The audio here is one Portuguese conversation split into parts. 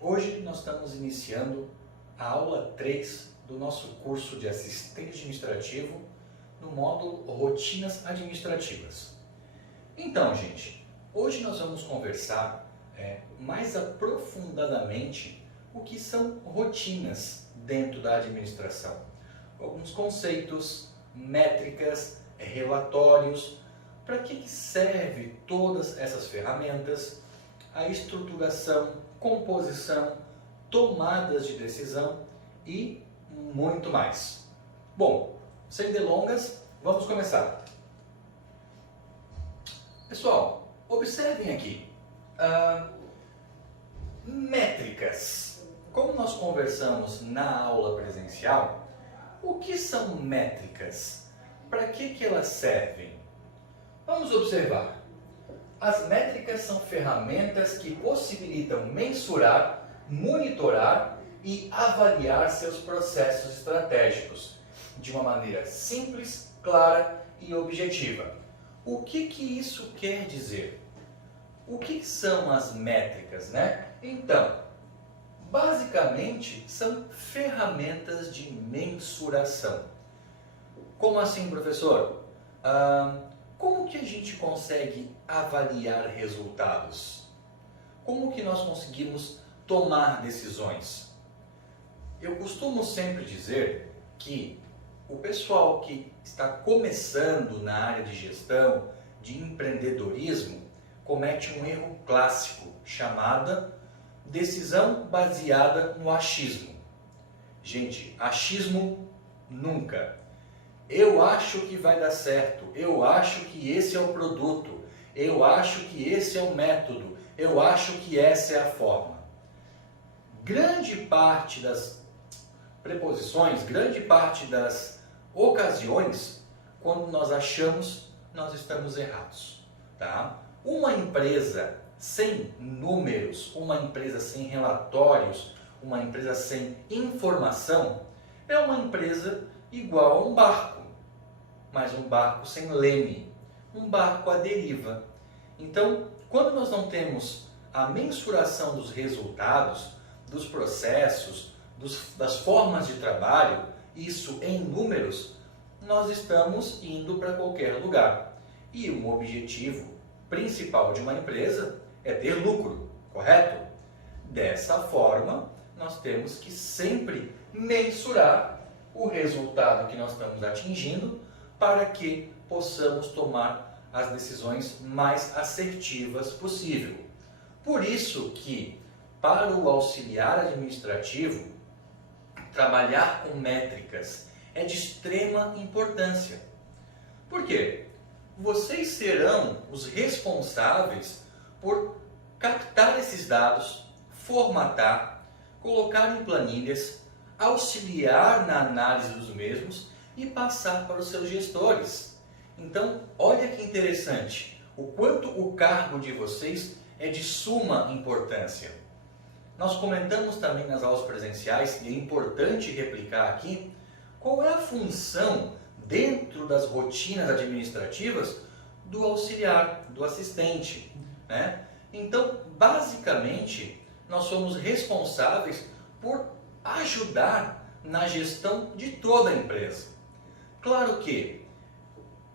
Hoje nós estamos iniciando a aula 3 do nosso curso de assistente administrativo no módulo Rotinas Administrativas. Então, gente, hoje nós vamos conversar mais aprofundadamente o que são rotinas dentro da administração. Alguns conceitos, métricas, relatórios, para que serve todas essas ferramentas, a estruturação, composição, tomadas de decisão e muito mais. Bom, sem delongas, vamos começar. Pessoal, observem aqui. Métricas. Como nós conversamos na aula presencial, o que são métricas? Para que elas servem? Vamos observar. As métricas são ferramentas que possibilitam mensurar, monitorar e avaliar seus processos estratégicos de uma maneira simples, clara e objetiva. O que isso quer dizer? O que são as métricas, né? Então, basicamente são ferramentas de mensuração. Como assim, professor? Como que a gente consegue avaliar resultados? Como que nós conseguimos tomar decisões? Eu costumo sempre dizer que o pessoal que está começando na área de gestão, de empreendedorismo, comete um erro clássico chamado decisão baseada no achismo. Gente, achismo nunca. Eu acho que vai dar certo, eu acho que esse é o produto, eu acho que esse é o método, eu acho que essa é a forma. Grande parte das preposições, grande parte das ocasiões, quando nós achamos, nós estamos errados. Tá? Uma empresa sem números, uma empresa sem relatórios, uma empresa sem informação, é uma empresa igual a um barco. Mas um barco sem leme, um barco à deriva. Então, quando nós não temos a mensuração dos resultados, dos processos, das formas de trabalho, isso em números, nós estamos indo para qualquer lugar. E o objetivo principal de uma empresa é ter lucro, correto? Dessa forma, nós temos que sempre mensurar o resultado que nós estamos atingindo para que possamos tomar as decisões mais assertivas possível. Por isso que, para o auxiliar administrativo, trabalhar com métricas é de extrema importância. Por quê? Vocês serão os responsáveis por captar esses dados, formatar, colocar em planilhas, auxiliar na análise dos mesmos e passar para os seus gestores. Então, olha que interessante, o quanto o cargo de vocês é de suma importância. Nós comentamos também nas aulas presenciais, e é importante replicar aqui, qual é a função dentro das rotinas administrativas do auxiliar, do assistente, né? Então, basicamente, nós somos responsáveis por ajudar na gestão de toda a empresa. Claro que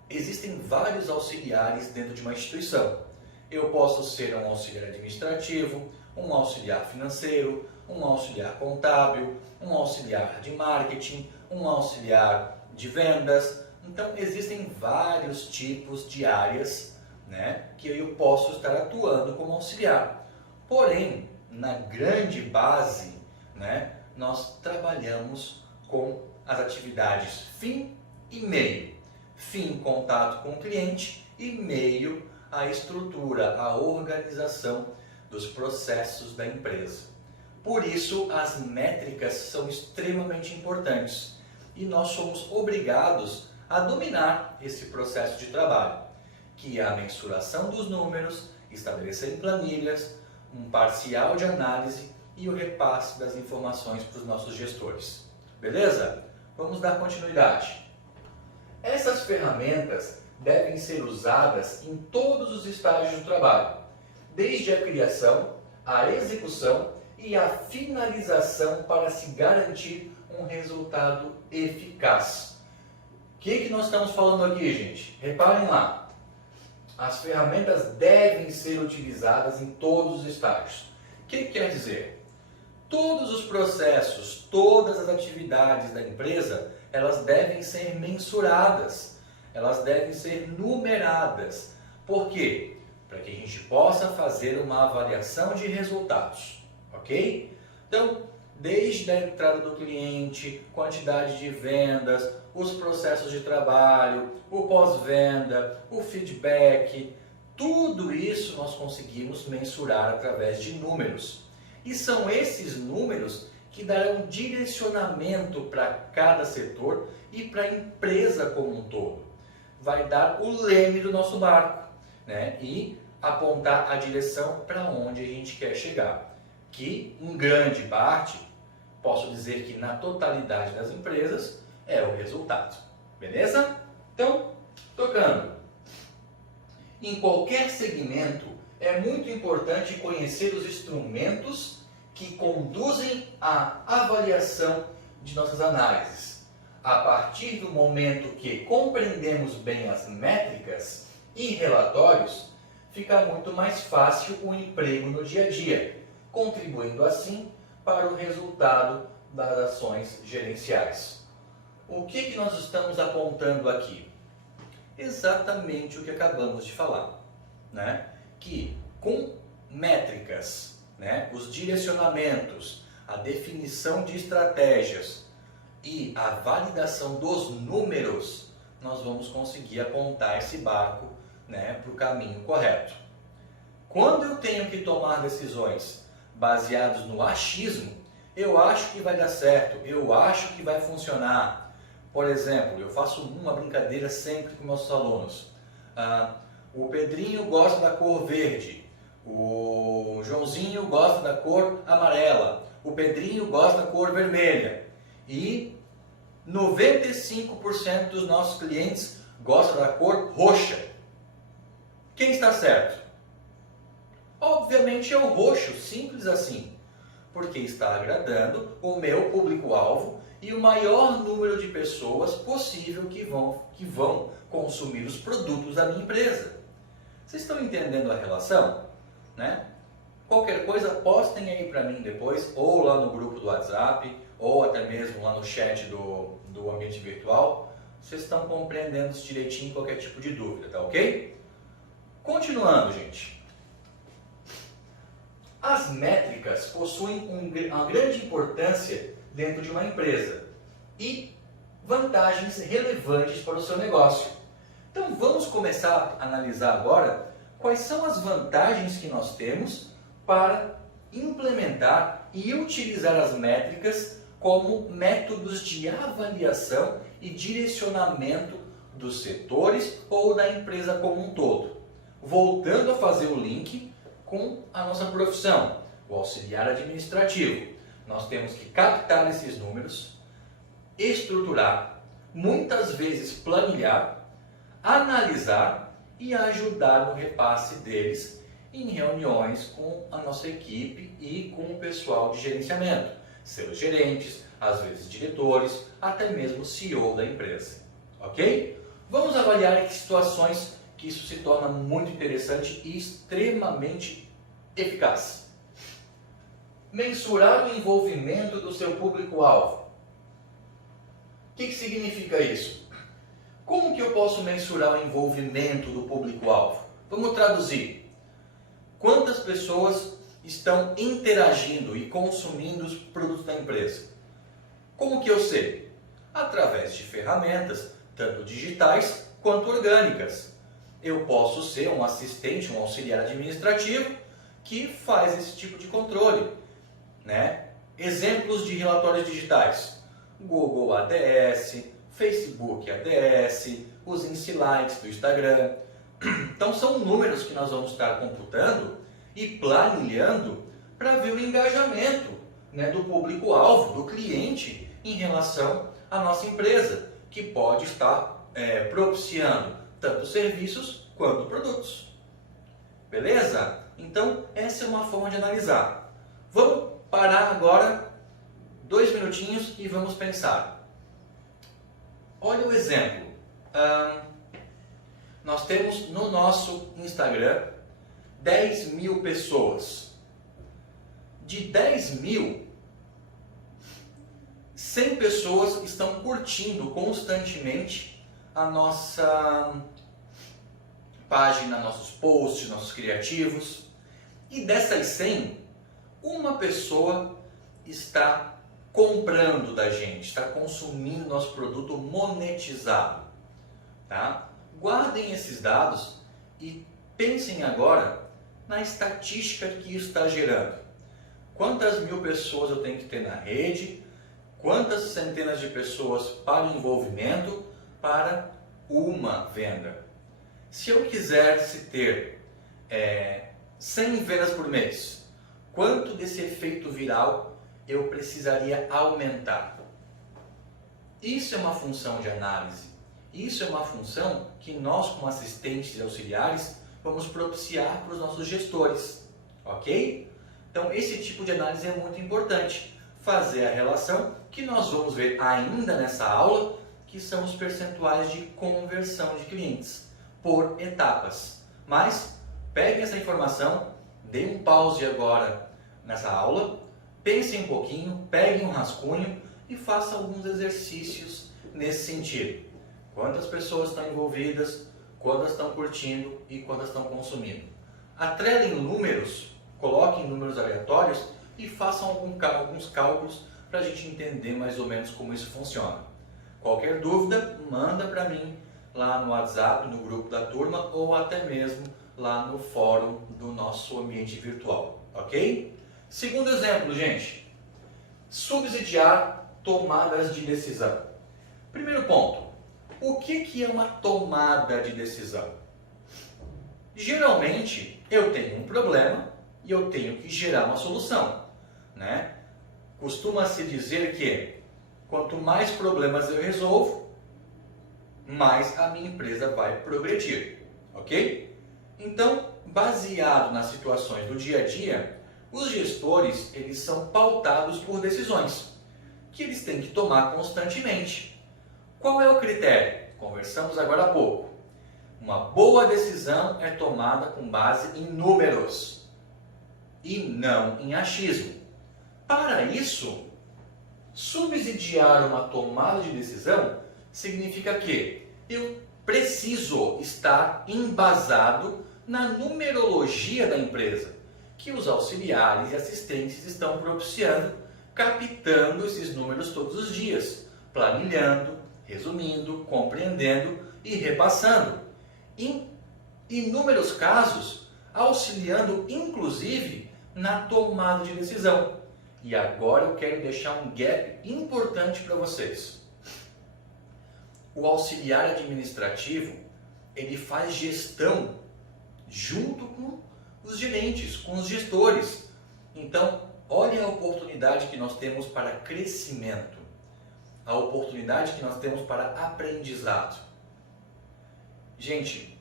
existem vários auxiliares dentro de uma instituição. Eu posso ser um auxiliar administrativo, um auxiliar financeiro, um auxiliar contábil, um auxiliar de marketing, um auxiliar de vendas. Então, existem vários tipos de áreas, né, que eu posso estar atuando como auxiliar. Porém, na grande base, né, nós trabalhamos com as atividades fim e meio. Fim, contato com o cliente, e meio, a estrutura, a organização dos processos da empresa. Por isso, as métricas são extremamente importantes e nós somos obrigados a dominar esse processo de trabalho, que é a mensuração dos números, estabelecer em planilhas, um parcial de análise e o repasse das informações para os nossos gestores. Beleza? Vamos dar continuidade. Essas ferramentas devem ser usadas em todos os estágios do trabalho, desde a criação, a execução e a finalização para se garantir um resultado eficaz. O que nós estamos falando aqui, gente? Reparem lá. As ferramentas devem ser utilizadas em todos os estágios. O que quer dizer? Todos os processos, todas as atividades da empresa, elas devem ser mensuradas, elas devem ser numeradas. Por quê? Para que a gente possa fazer uma avaliação de resultados, ok? Então, desde a entrada do cliente, quantidade de vendas, os processos de trabalho, o pós-venda, o feedback, tudo isso nós conseguimos mensurar através de números. E são esses números que darão direcionamento para cada setor e para a empresa como um todo. Vai dar o leme do nosso barco, né? E apontar a direção para onde a gente quer chegar. Que em grande parte, posso dizer que na totalidade das empresas, é o resultado. Beleza? Então, tocando. Em qualquer segmento, é muito importante conhecer os instrumentos que conduzem à avaliação de nossas análises. A partir do momento que compreendemos bem as métricas e relatórios, fica muito mais fácil o emprego no dia a dia, contribuindo assim para o resultado das ações gerenciais. O que nós estamos apontando aqui? Exatamente o que acabamos de falar, né? Que com métricas, né, os direcionamentos, a definição de estratégias e a validação dos números, nós vamos conseguir apontar esse barco, né, para o caminho correto. Quando eu tenho que tomar decisões baseadas no achismo, eu acho que vai dar certo, eu acho que vai funcionar. Por exemplo, eu faço uma brincadeira sempre com meus alunos. O Pedrinho gosta da cor verde, o Joãozinho gosta da cor amarela, o Pedrinho gosta da cor vermelha. E 95% dos nossos clientes gostam da cor roxa. Quem está certo? Obviamente é o roxo, simples assim. Porque está agradando o meu público-alvo e o maior número de pessoas possível que vão consumir os produtos da minha empresa. Vocês estão entendendo a relação? Né? Qualquer coisa, postem aí para mim depois, ou lá no grupo do WhatsApp, ou até mesmo lá no chat do ambiente virtual. Vocês estão compreendendo direitinho qualquer tipo de dúvida, tá ok? Continuando, gente. As métricas possuem uma grande importância dentro de uma empresa e vantagens relevantes para o seu negócio. Então vamos começar a analisar agora quais são as vantagens que nós temos para implementar e utilizar as métricas como métodos de avaliação e direcionamento dos setores ou da empresa como um todo. Voltando a fazer o link com a nossa profissão, o auxiliar administrativo. Nós temos que captar esses números, estruturar, muitas vezes planilhar, analisar e ajudar no repasse deles em reuniões com a nossa equipe e com o pessoal de gerenciamento, seus gerentes, às vezes diretores, até mesmo o CEO da empresa. Ok? Vamos avaliar em que situações que isso se torna muito interessante e extremamente eficaz. Mensurar o envolvimento do seu público-alvo. O que significa isso? Como que eu posso mensurar o envolvimento do público-alvo? Vamos traduzir. Quantas pessoas estão interagindo e consumindo os produtos da empresa? Como que eu sei? Através de ferramentas, tanto digitais quanto orgânicas. Eu posso ser um assistente, um auxiliar administrativo que faz esse tipo de controle, né? Exemplos de relatórios digitais: Google ADS, Facebook ADS, os Insights do Instagram. Então são números que nós vamos estar computando e planilhando para ver o engajamento, né, do público-alvo, do cliente em relação à nossa empresa, que pode estar propiciando tanto serviços quanto produtos. Beleza? Então essa é uma forma de analisar. Vamos parar agora 2 minutinhos e vamos pensar. Olha o exemplo. Nós temos no nosso Instagram 10 mil pessoas. De 10 mil, 100 pessoas estão curtindo constantemente a nossa página, nossos posts, nossos criativos. E dessas 100, uma pessoa está comprando da gente, está consumindo nosso produto monetizado. Tá? Guardem esses dados e pensem agora na estatística que isso está gerando. Quantas mil pessoas eu tenho que ter na rede? Quantas centenas de pessoas para o envolvimento para uma venda? Se eu quisesse ter 100 vendas por mês, quanto desse efeito viral eu precisaria aumentar? Isso é uma função de análise. Isso é uma função que nós, como assistentes e auxiliares, vamos propiciar para os nossos gestores. Ok? Então, esse tipo de análise é muito importante. Fazer a relação que nós vamos ver ainda nessa aula, que são os percentuais de conversão de clientes por etapas. Mas, peguem essa informação, deem um pause agora nessa aula, pensem um pouquinho, peguem um rascunho e façam alguns exercícios nesse sentido. Quantas pessoas estão envolvidas, quantas estão curtindo e quantas estão consumindo. Atrelem números, coloquem números aleatórios e façam alguns cálculos para a gente entender mais ou menos como isso funciona. Qualquer dúvida, manda para mim lá no WhatsApp, no grupo da turma ou até mesmo lá no fórum do nosso ambiente virtual, ok? Segundo exemplo, gente, subsidiar tomadas de decisão. Primeiro ponto, o que é uma tomada de decisão? Geralmente, eu tenho um problema e eu tenho que gerar uma solução, né? Costuma-se dizer que quanto mais problemas eu resolvo, mais a minha empresa vai progredir, ok? Então, baseado nas situações do dia a dia, os gestores, eles são pautados por decisões que eles têm que tomar constantemente. Qual é o critério? Conversamos agora há pouco. Uma boa decisão é tomada com base em números e não em achismo. Para isso, subsidiar uma tomada de decisão significa que eu preciso estar embasado na numerologia da empresa, que os auxiliares e assistentes estão propiciando, captando esses números todos os dias, planilhando, resumindo, compreendendo e repassando. Em inúmeros casos, auxiliando inclusive na tomada de decisão. E agora eu quero deixar um gap importante para vocês. O auxiliar administrativo, ele faz gestão junto com os gerentes, com os gestores. Então, olhem a oportunidade que nós temos para crescimento, a oportunidade que nós temos para aprendizado. Gente,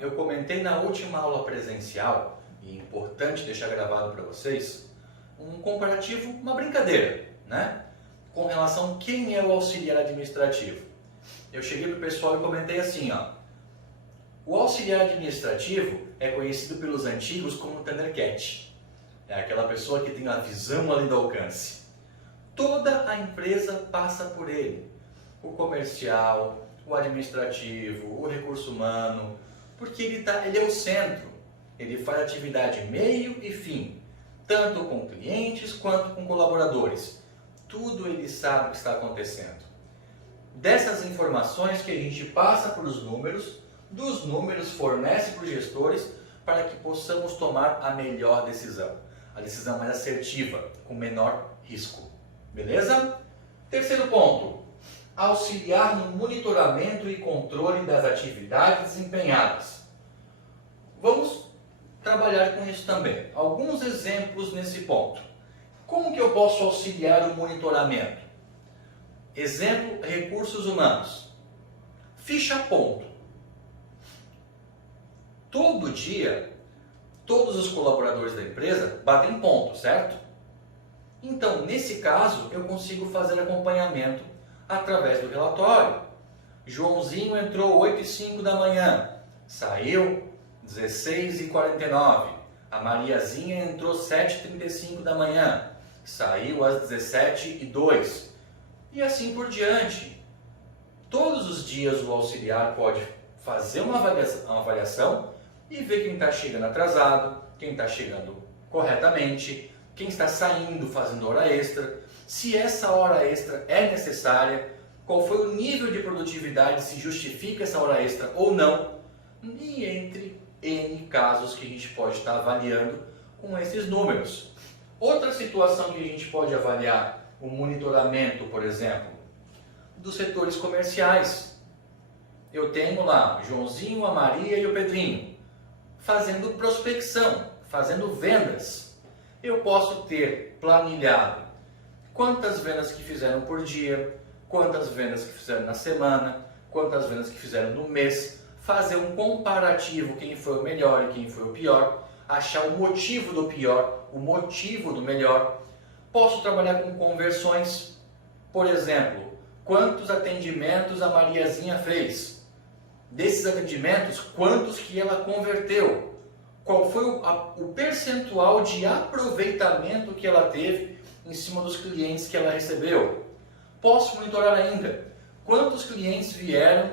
eu comentei na última aula presencial, e é importante deixar gravado para vocês, um comparativo, uma brincadeira, né? Com relação a quem é o auxiliar administrativo. Eu cheguei para o pessoal e comentei assim, ó. O auxiliar administrativo é conhecido pelos antigos como Thundercat. É aquela pessoa que tem a visão além do alcance. Toda a empresa passa por ele. O comercial, o administrativo, o recurso humano, porque ele é o centro. Ele faz atividade meio e fim, tanto com clientes quanto com colaboradores. Tudo ele sabe o que está acontecendo. Dessas informações que a gente passa para os números, dos números fornece para os gestores para que possamos tomar a melhor decisão. A decisão mais assertiva, com menor risco. Beleza? Terceiro ponto. Auxiliar no monitoramento e controle das atividades desempenhadas. Vamos trabalhar com isso também. Alguns exemplos nesse ponto. Como que eu posso auxiliar o monitoramento? Exemplo, recursos humanos. Ficha ponto. Todo dia, todos os colaboradores da empresa batem ponto, certo? Então, nesse caso, eu consigo fazer acompanhamento através do relatório. Joãozinho entrou 8h05 da manhã, saiu 16h49. A Mariazinha entrou 7h35 da manhã, saiu às 17h02. E assim por diante. Todos os dias o auxiliar pode fazer uma avaliação e ver quem está chegando atrasado, quem está chegando corretamente, quem está saindo fazendo hora extra, se essa hora extra é necessária, qual foi o nível de produtividade, se justifica essa hora extra ou não, e entre N casos que a gente pode estar avaliando com esses números. Outra situação que a gente pode avaliar, o monitoramento, por exemplo, dos setores comerciais. Eu tenho lá Joãozinho, a Maria e o Pedrinho fazendo prospecção, fazendo vendas. Eu posso ter planilhado quantas vendas que fizeram por dia, quantas vendas que fizeram na semana, quantas vendas que fizeram no mês, fazer um comparativo, quem foi o melhor e quem foi o pior, achar o motivo do pior, o motivo do melhor. Posso trabalhar com conversões, por exemplo, quantos atendimentos a Mariazinha fez? Desses atendimentos, quantos que ela converteu? Qual foi o percentual de aproveitamento que ela teve em cima dos clientes que ela recebeu? Posso monitorar ainda quantos clientes vieram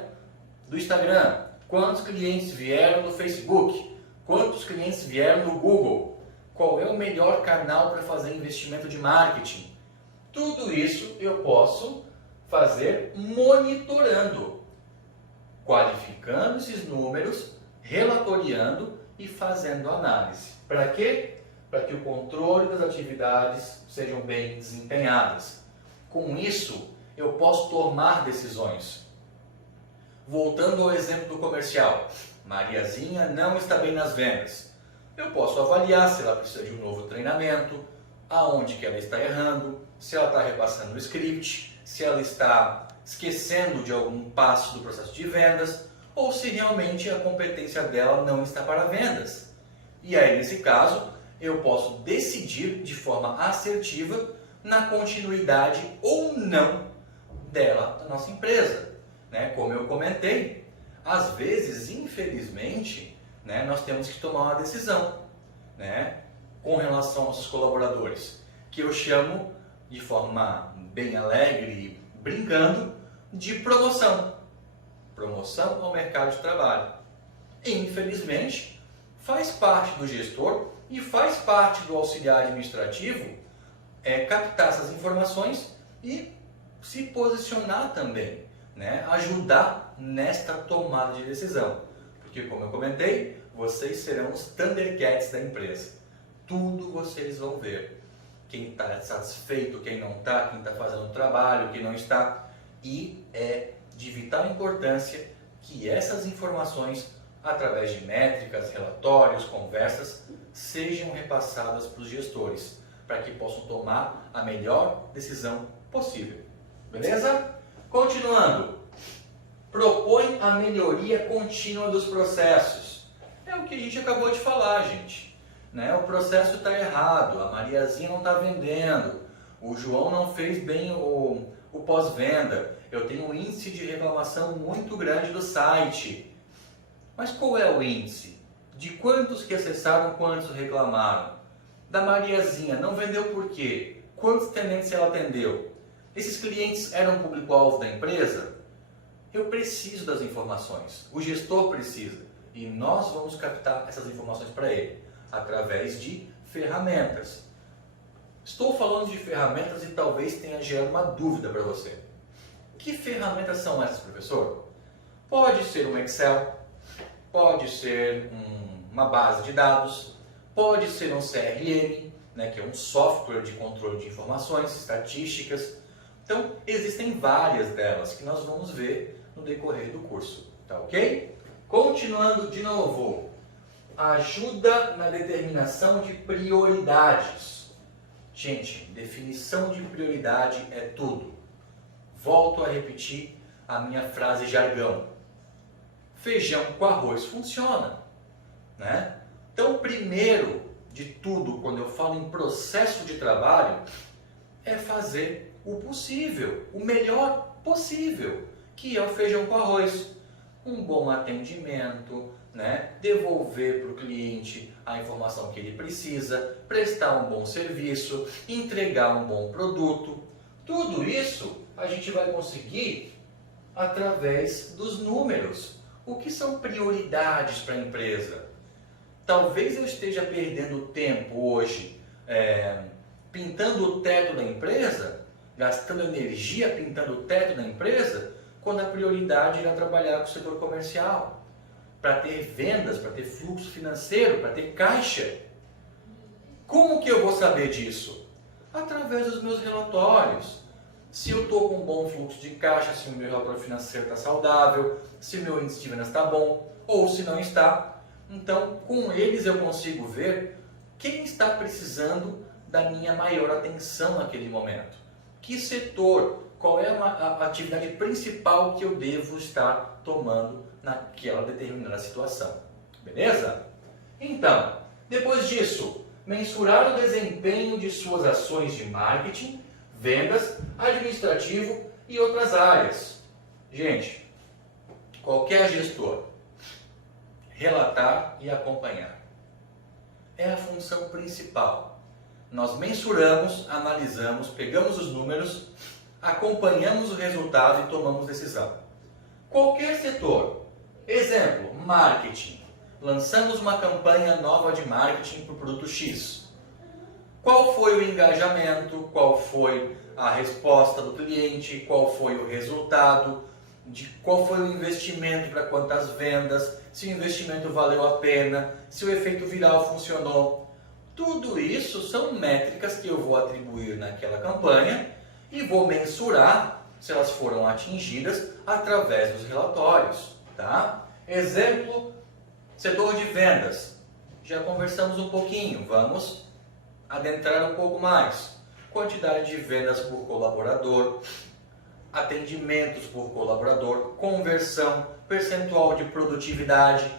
do Instagram, quantos clientes vieram do Facebook, quantos clientes vieram do Google, qual é o melhor canal para fazer investimento de marketing. Tudo isso eu posso fazer monitorando, qualificando esses números, relatoriando e fazendo análise. Para quê? Para que o controle das atividades sejam bem desempenhadas. Com isso, eu posso tomar decisões. Voltando ao exemplo do comercial, Mariazinha não está bem nas vendas. Eu posso avaliar se ela precisa de um novo treinamento, aonde que ela está errando, se ela está repassando o script, se ela está esquecendo de algum passo do processo de vendas, ou se realmente a competência dela não está para vendas. E aí, nesse caso, eu posso decidir de forma assertiva na continuidade ou não dela, da nossa empresa. Como eu comentei, às vezes, infelizmente, nós temos que tomar uma decisão com relação aos nossos colaboradores, que eu chamo de forma bem alegre e brincando de promoção. Promoção ao mercado de trabalho. Infelizmente, faz parte do gestor e faz parte do auxiliar administrativo captar essas informações e se posicionar também, ajudar nesta tomada de decisão. Porque, como eu comentei, vocês serão os Thundercats da empresa. Tudo vocês vão ver. Quem está satisfeito, quem não está, quem está fazendo o trabalho, quem não está. E é de vital importância que essas informações, através de métricas, relatórios, conversas, sejam repassadas para os gestores, para que possam tomar a melhor decisão possível. Beleza? Continuando. Propõe a melhoria contínua dos processos. É o que a gente acabou de falar, gente. O processo está errado, a Mariazinha não está vendendo, o João não fez bem o pós-venda, eu tenho um índice de reclamação muito grande do site. Mas qual é o índice? De quantos que acessaram, quantos reclamaram? Da Mariazinha, não vendeu por quê? Quantos tenentes ela atendeu? Esses clientes eram público-alvo da empresa? Eu preciso das informações, o gestor precisa, e nós vamos captar essas informações para ele, através de ferramentas. Estou falando de ferramentas e talvez tenha gerado uma dúvida para você. Que ferramentas são essas, professor? Pode ser um Excel, pode ser uma base de dados, pode ser um CRM, que é um software de controle de informações, estatísticas. Então, existem várias delas que nós vamos ver no decorrer do curso, tá ok? Continuando de novo, ajuda na determinação de prioridades. Gente, definição de prioridade é tudo. Volto a repetir a minha frase jargão. Feijão com arroz funciona, Então, primeiro de tudo, quando eu falo em processo de trabalho, é fazer o possível, o melhor possível, que é o feijão com arroz. Um bom atendimento, né? Devolver para o cliente a informação que ele precisa, prestar um bom serviço, entregar um bom produto. Tudo isso a gente vai conseguir através dos números. O que são prioridades para a empresa? Talvez eu esteja perdendo tempo hoje pintando o teto da empresa, gastando energia pintando o teto da empresa, quando a prioridade era trabalhar com o setor comercial, para ter vendas, para ter fluxo financeiro, para ter caixa. Como que eu vou saber disso? Através dos meus relatórios. Se eu estou com um bom fluxo de caixa, se o meu relatório financeiro está saudável, se o meu índice de vendas está bom, ou se não está. Então, com eles eu consigo ver quem está precisando da minha maior atenção naquele momento. Que setor, qual é a atividade principal que eu devo estar tomando naquela determinada situação. Beleza? Então, depois disso, mensurar o desempenho de suas ações de marketing, vendas, administrativo e outras áreas. Gente, qualquer gestor, relatar e acompanhar é a função principal. Nós mensuramos, analisamos, pegamos os números, acompanhamos o resultado e tomamos decisão. Qualquer setor, exemplo, marketing, lançamos uma campanha nova de marketing para o produto X. Qual foi o engajamento, qual foi a resposta do cliente, qual foi o resultado, qual foi o investimento para quantas vendas, se o investimento valeu a pena, se o efeito viral funcionou. Tudo isso são métricas que eu vou atribuir naquela campanha e vou mensurar se elas foram atingidas através dos relatórios. Tá? Exemplo, setor de vendas. Já conversamos um pouquinho, vamos adentrar um pouco mais. Quantidade de vendas por colaborador, atendimentos por colaborador, conversão, percentual de produtividade.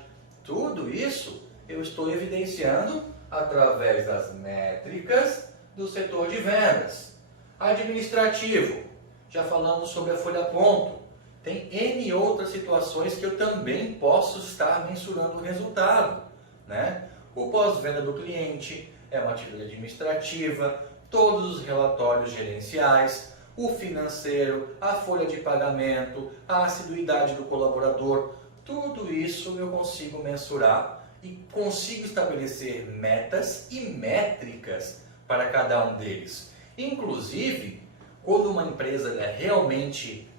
Tudo isso eu estou evidenciando através das métricas do setor de vendas. Administrativo, já falamos sobre a folha ponto. Tem N outras situações que eu também posso estar mensurando o resultado, né? O pós-venda do cliente é uma atividade administrativa, todos os relatórios gerenciais, o financeiro, a folha de pagamento, a assiduidade do colaborador, tudo isso eu consigo mensurar e consigo estabelecer metas e métricas para cada um deles. Inclusive, quando uma empresa é realmente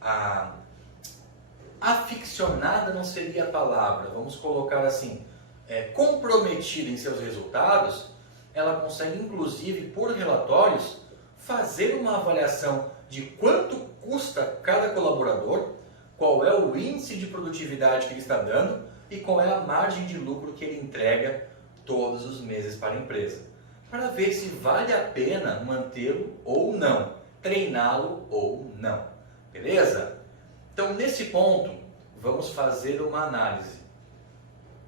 aficionada, não seria a palavra, vamos colocar assim, comprometida em seus resultados, ela consegue inclusive por relatórios fazer uma avaliação de quanto custa cada colaborador, qual é o índice de produtividade que ele está dando e qual é a margem de lucro que ele entrega todos os meses para a empresa, para ver se vale a pena mantê-lo ou não, treiná-lo ou não, beleza? Então nesse ponto vamos fazer uma análise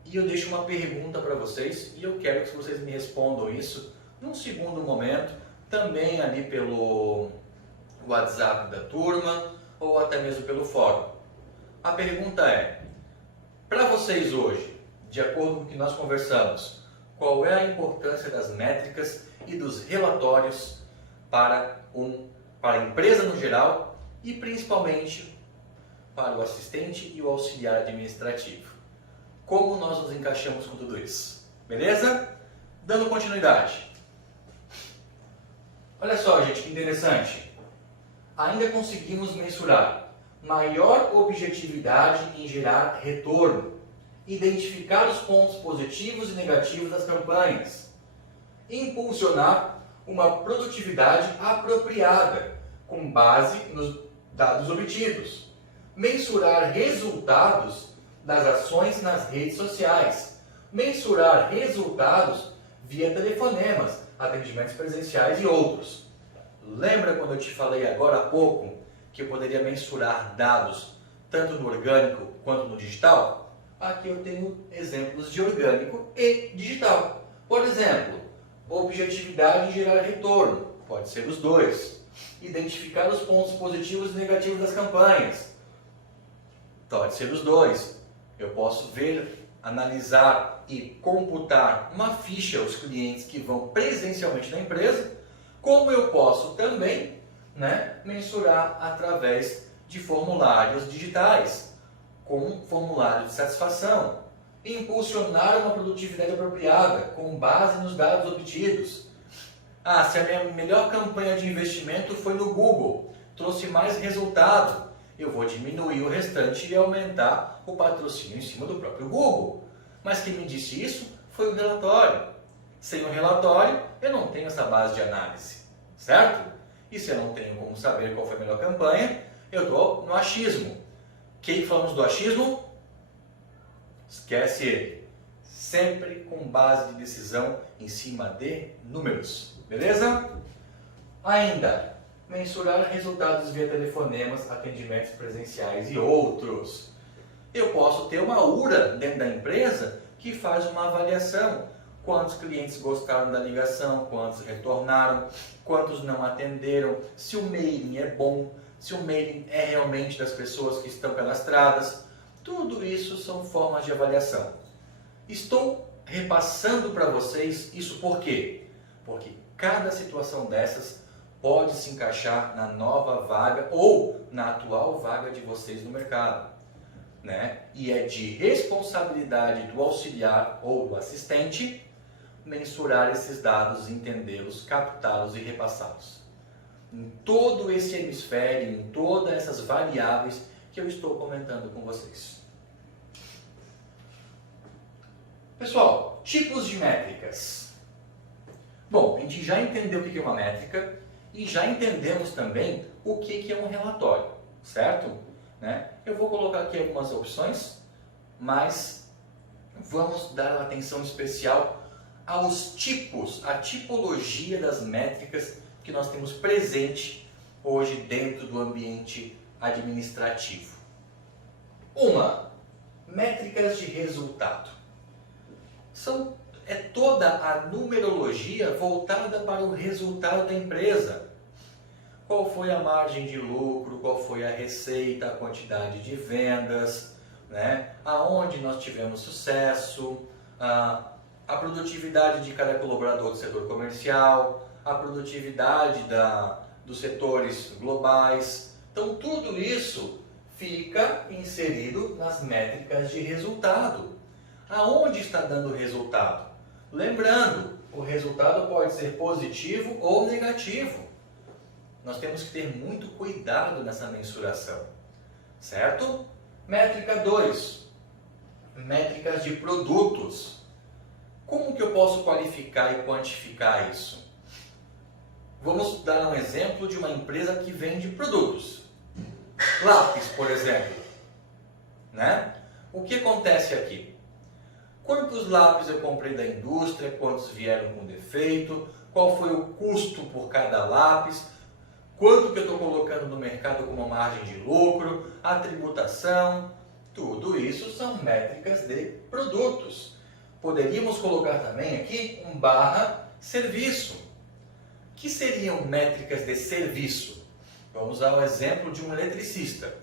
e eu deixo uma pergunta para vocês e eu quero que vocês me respondam isso num segundo momento, também ali pelo WhatsApp da turma ou até mesmo pelo fórum. A pergunta é: para vocês hoje, de acordo com o que nós conversamos, qual é a importância das métricas e dos relatórios para a empresa no geral e principalmente para o assistente e o auxiliar administrativo? Como nós nos encaixamos com tudo isso? Beleza? Dando continuidade. Olha só, gente, que interessante. Ainda conseguimos mensurar maior objetividade em gerar retorno, identificar os pontos positivos e negativos das campanhas, impulsionar uma produtividade apropriada com base nos dados obtidos, mensurar resultados das ações nas redes sociais, mensurar resultados via telefonemas, atendimentos presenciais e outros. Lembra quando eu te falei agora há pouco que eu poderia mensurar dados tanto no orgânico quanto no digital? Aqui eu tenho exemplos de orgânico e digital. Por exemplo, objetividade em gerar retorno, pode ser os dois. identificar os pontos positivos e negativos das campanhas. Pode ser os dois. Eu posso ver, analisar e computar uma ficha aos clientes que vão presencialmente na empresa, como eu posso também, mensurar através de formulários digitais, com formulário de satisfação, impulsionar uma produtividade apropriada com base nos dados obtidos. Se a minha melhor campanha de investimento foi no Google, trouxe mais resultado, eu vou diminuir o restante e aumentar o patrocínio em cima do próprio Google. Mas quem me disse isso foi o relatório. Sem o relatório, eu não tenho essa base de análise, certo? E se eu não tenho como saber qual foi a melhor campanha, eu estou no achismo. O que falamos do achismo? Esquece ele. Sempre com base de decisão em cima de números. Beleza? Ainda, mensurar resultados via telefonemas, atendimentos presenciais e outros. Eu posso ter uma URA dentro da empresa que faz uma avaliação. Quantos clientes gostaram da ligação, quantos retornaram, quantos não atenderam, se o mailing é bom, se o mailing é realmente das pessoas que estão cadastradas. Tudo isso são formas de avaliação. Estou repassando para vocês isso por quê? Porque cada situação dessas pode se encaixar na nova vaga ou na atual vaga de vocês no mercado. E é de responsabilidade do auxiliar ou do assistente mensurar esses dados, entendê-los, captá-los e repassá-los. Em todo esse hemisfério, em todas essas variáveis que eu estou comentando com vocês. Pessoal, tipos de métricas. Bom, a gente já entendeu o que é uma métrica e já entendemos também o que é um relatório, certo? Eu vou colocar aqui algumas opções, mas vamos dar atenção especial aos tipos, a tipologia das métricas que nós temos presente hoje dentro do ambiente administrativo. Métricas de resultado. É toda a numerologia voltada para o resultado da empresa. Qual foi a margem de lucro, qual foi a receita, a quantidade de vendas, aonde nós tivemos sucesso, a produtividade de cada colaborador do setor comercial, a produtividade dos setores globais. Então, tudo isso fica inserido nas métricas de resultado. Aonde está dando resultado? Lembrando, o resultado pode ser positivo ou negativo. Nós temos que ter muito cuidado nessa mensuração, certo? Métrica 2, métricas de produtos. Como que eu posso qualificar e quantificar isso? Vamos dar um exemplo de uma empresa que vende produtos. Lápis, por exemplo. O que acontece aqui? Quantos lápis eu comprei da indústria, quantos vieram com defeito, qual foi o custo por cada lápis, quanto que eu estou colocando no mercado como margem de lucro, a tributação, tudo isso são métricas de produtos. Poderíamos colocar também aqui um /serviço. O que seriam métricas de serviço? Vamos dar o exemplo de um eletricista.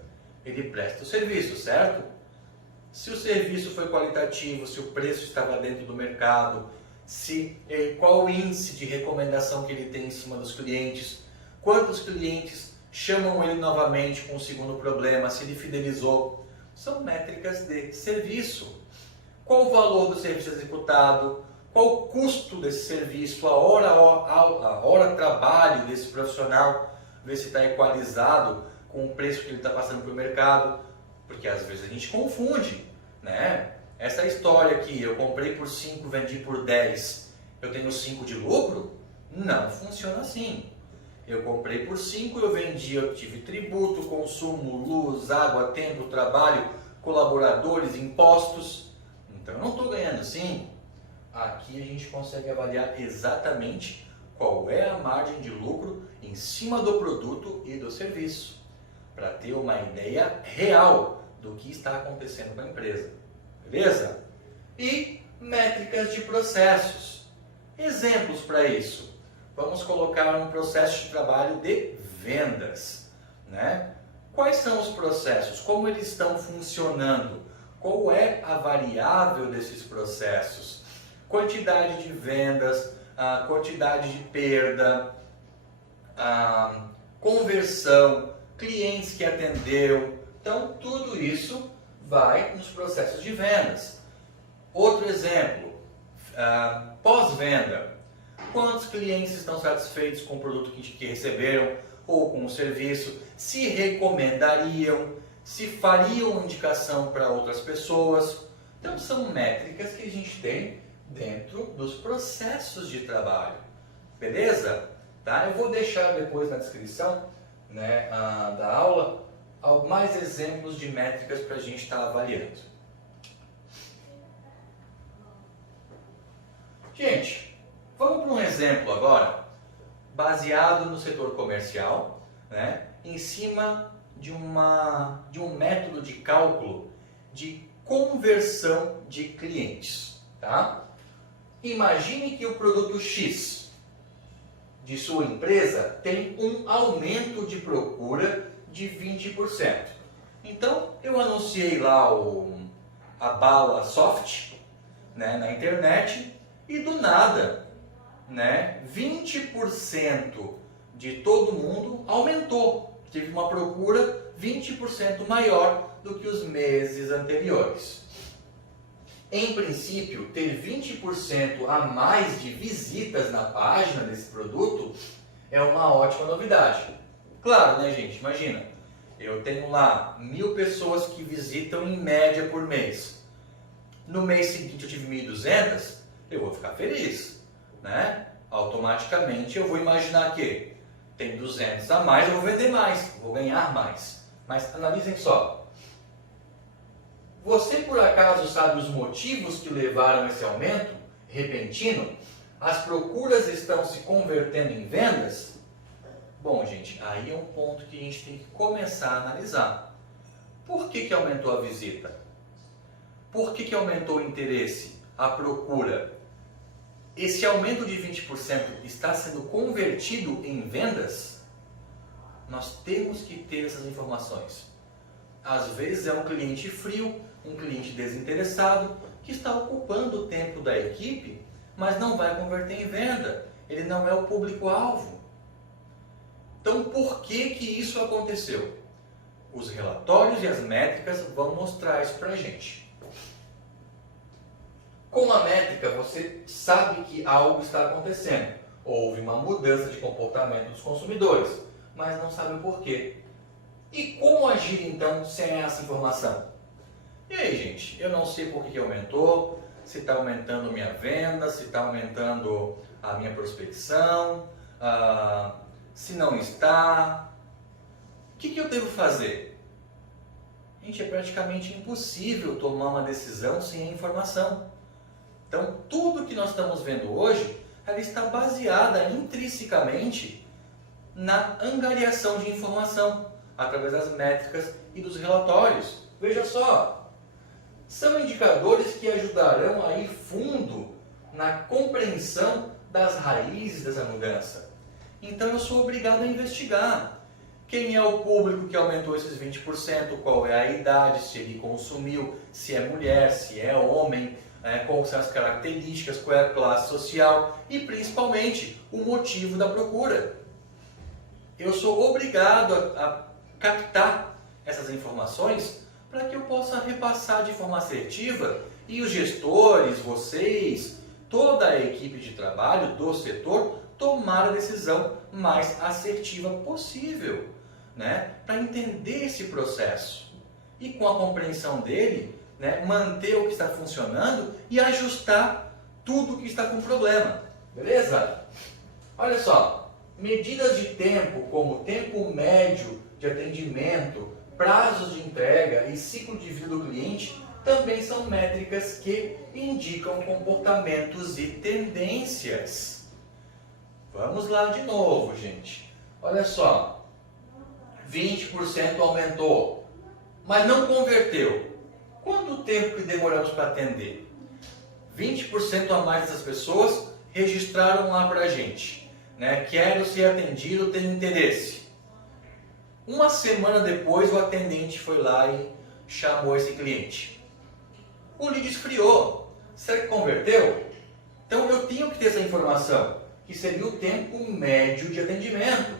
Ele presta o serviço, certo? Se o serviço foi qualitativo, se o preço estava dentro do mercado, qual o índice de recomendação que ele tem em cima dos clientes, quantos clientes chamam ele novamente com o segundo problema, se ele fidelizou. São métricas de serviço. Qual o valor do serviço executado? Qual o custo desse serviço? A hora trabalho desse profissional? Ver se está equalizado com o preço que ele está passando para o mercado. Porque às vezes a gente confunde, Essa história aqui, eu comprei por 5, vendi por 10, eu tenho 5 de lucro? Não funciona assim. Eu comprei por 5, eu vendi, eu tive tributo, consumo, luz, água, tempo, trabalho, colaboradores, impostos. Então eu não estou ganhando 5. Aqui a gente consegue avaliar exatamente qual é a margem de lucro em cima do produto e do serviço, para ter uma ideia real do que está acontecendo com a empresa. Beleza? E métricas de processos. Exemplos para isso. Vamos colocar um processo de trabalho de vendas, né? Quais são os processos? Como eles estão funcionando? Qual é a variável desses processos? Quantidade de vendas, a quantidade de perda, a conversão, clientes que atendeu. Então, tudo isso vai nos processos de vendas. Outro exemplo, pós-venda. Quantos clientes estão satisfeitos com o produto que receberam ou com o serviço? Se recomendariam? Se fariam indicação para outras pessoas? Então, são métricas que a gente tem dentro dos processos de trabalho. Beleza? Tá? Eu vou deixar depois na descrição, né, da aula mais exemplos de métricas para a gente estar avaliando. Gente, vamos para um exemplo agora, baseado no setor comercial, né, em cima de um método de cálculo de conversão de clientes. Tá? Imagine que o produto X de sua empresa tem um aumento de procura de 20%. Então, eu anunciei lá a bala soft, né, na internet e do nada, né, 20% de todo mundo aumentou. Teve uma procura 20% maior do que os meses anteriores. Em princípio, ter 20% a mais de visitas na página desse produto é uma ótima novidade. Claro, né, gente? Imagina, eu tenho lá 1000 pessoas que visitam em média por mês. No mês seguinte eu tive 1.200, eu vou ficar feliz, né? Automaticamente eu vou imaginar que tem 200 a mais, eu vou vender mais, vou ganhar mais. Mas analisem só. Você por acaso sabe os motivos que levaram a esse aumento repentino? As procuras estão se convertendo em vendas? Bom, gente, aí é um ponto que a gente tem que começar a analisar. Por que aumentou a visita? Por que aumentou o interesse, a procura? Esse aumento de 20% está sendo convertido em vendas? Nós temos que ter essas informações. Às vezes é um cliente frio, um cliente desinteressado, que está ocupando o tempo da equipe, mas não vai converter em venda. Ele não é o público-alvo. Então, por que isso aconteceu? Os relatórios e as métricas vão mostrar isso para a gente. Com a métrica, você sabe que algo está acontecendo. Houve uma mudança de comportamento dos consumidores, mas não sabe o porquê. E como agir então sem essa informação? E aí, gente, eu não sei por que aumentou, se está aumentando minha venda, se está aumentando a minha prospecção, se não está. O que eu devo fazer? Gente, é praticamente impossível tomar uma decisão sem a informação. Então, tudo que nós estamos vendo hoje, ela está baseada intrinsecamente na angariação de informação, através das métricas e dos relatórios. Veja só, são indicadores que ajudarão a ir fundo na compreensão das raízes dessa mudança. Então eu sou obrigado a investigar. Quem é o público que aumentou esses 20%? Qual é a idade? Se ele consumiu? Se é mulher? Se é homem? Quais são as características? Qual é a classe social? E principalmente o motivo da procura. Eu sou obrigado a captar essas informações para que eu possa repassar de forma assertiva e os gestores, vocês, toda a equipe de trabalho do setor tomar a decisão mais assertiva possível, né? Para entender esse processo e com a compreensão dele, né, manter o que está funcionando e ajustar tudo que está com problema, beleza? Olha só, medidas de tempo como tempo médio de atendimento, prazos de entrega e ciclo de vida do cliente também são métricas que indicam comportamentos e tendências. Vamos lá de novo, gente. Olha só, 20% aumentou, mas não converteu. Quanto tempo que demoramos para atender? 20% a mais dessas pessoas registraram lá para a gente, né? Quero ser atendido, tenho interesse. Uma semana depois o atendente foi lá e chamou esse cliente. O lead esfriou. Será que converteu? Então eu tenho que ter essa informação, que seria o tempo médio de atendimento.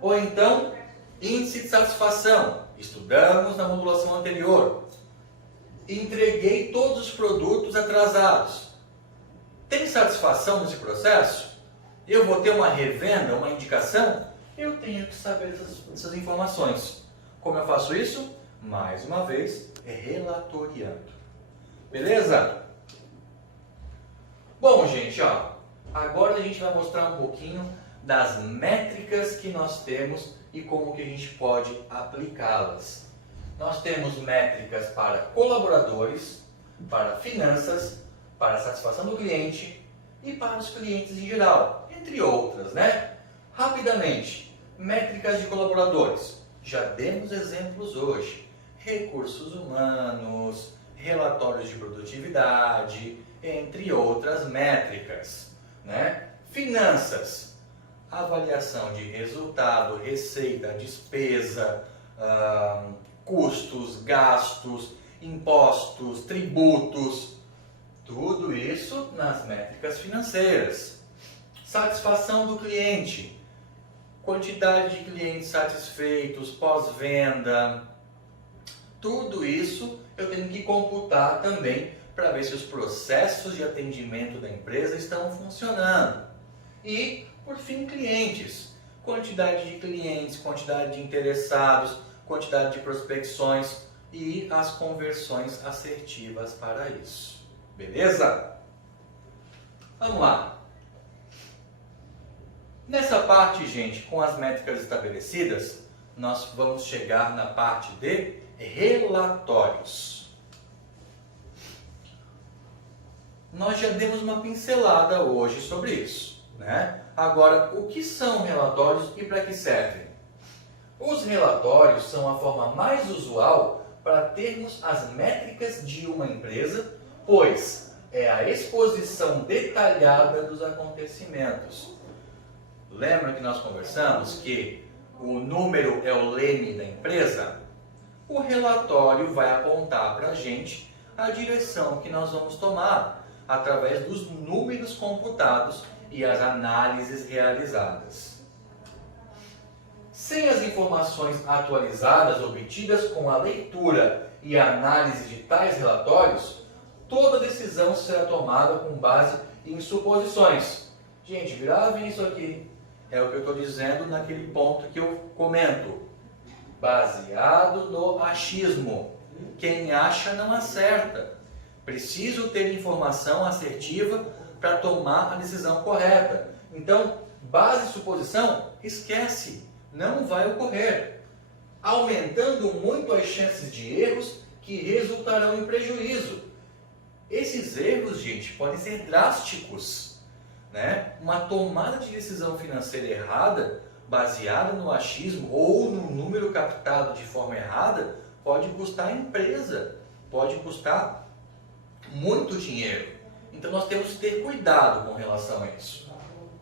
Ou então, índice de satisfação. Estudamos na modulação anterior. Entreguei todos os produtos atrasados. Tem satisfação nesse processo? Eu vou ter uma revenda, uma indicação? Eu tenho que saber essas informações. Como eu faço isso? Mais uma vez, relatoriando. Beleza? Bom, gente, ó, agora a gente vai mostrar um pouquinho das métricas que nós temos e como que a gente pode aplicá-las. Nós temos métricas para colaboradores, para finanças, para a satisfação do cliente e para os clientes em geral, entre outras, né? Rapidamente, métricas de colaboradores. Já demos exemplos hoje. Recursos humanos, relatórios de produtividade, entre outras métricas, né? Finanças, avaliação de resultado, receita, despesa, custos, gastos, impostos, tributos, tudo isso nas métricas financeiras. Satisfação do cliente, quantidade de clientes satisfeitos, pós-venda, tudo isso eu tenho que computar também para ver se os processos de atendimento da empresa estão funcionando. E, por fim, clientes. Quantidade de clientes, quantidade de interessados, quantidade de prospecções e as conversões assertivas para isso. Beleza? Vamos lá. Nessa parte, gente, com as métricas estabelecidas, nós vamos chegar na parte de relatórios. Nós já demos uma pincelada hoje sobre isso, né? Agora, o que são relatórios e para que servem? Os relatórios são a forma mais usual para termos as métricas de uma empresa, pois é a exposição detalhada dos acontecimentos. Lembra que nós conversamos que o número é o leme da empresa? O relatório vai apontar para a gente a direção que nós vamos tomar através dos números computados e as análises realizadas. Sem as informações atualizadas obtidas com a leitura e a análise de tais relatórios, toda decisão será tomada com base em suposições. Gente, gravem isso aqui. É o que eu estou dizendo naquele ponto que eu comento. Baseado no achismo. Quem acha não acerta. Preciso ter informação assertiva para tomar a decisão correta. Então, base e suposição, esquece. Não vai ocorrer. Aumentando muito as chances de erros que resultarão em prejuízo. Esses erros, gente, podem ser drásticos, né? Uma tomada de decisão financeira errada, baseada no achismo ou no número captado de forma errada, pode custar a empresa, pode custar muito dinheiro. Então nós temos que ter cuidado com relação a isso.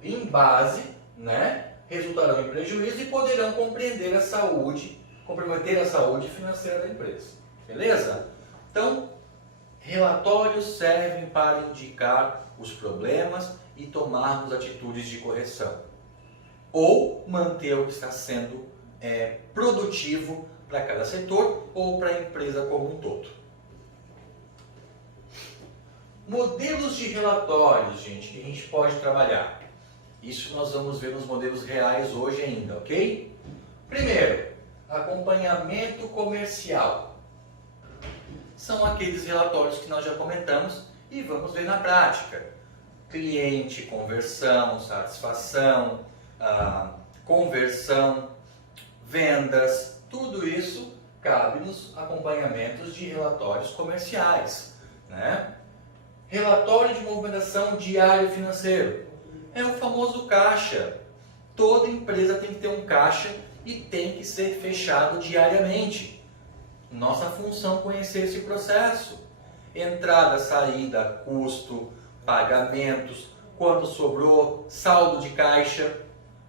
Em base, né, resultarão em prejuízo e poderão comprometer a saúde financeira da empresa. Beleza? Então, relatórios servem para indicar os problemas e tomarmos atitudes de correção. Ou manter o que está sendo produtivo para cada setor ou para a empresa como um todo. Modelos de relatórios, gente, que a gente pode trabalhar. Isso nós vamos ver nos modelos reais hoje ainda, ok? Primeiro, acompanhamento comercial. São aqueles relatórios que nós já comentamos e vamos ver na prática. Cliente, conversão, satisfação, conversão, vendas, tudo isso cabe nos acompanhamentos de relatórios comerciais, né? Relatório de movimentação diário financeiro. É o famoso caixa. Toda empresa tem que ter um caixa e tem que ser fechado diariamente. Nossa função é conhecer esse processo. Entrada, saída, custo, pagamentos, quanto sobrou, saldo de caixa.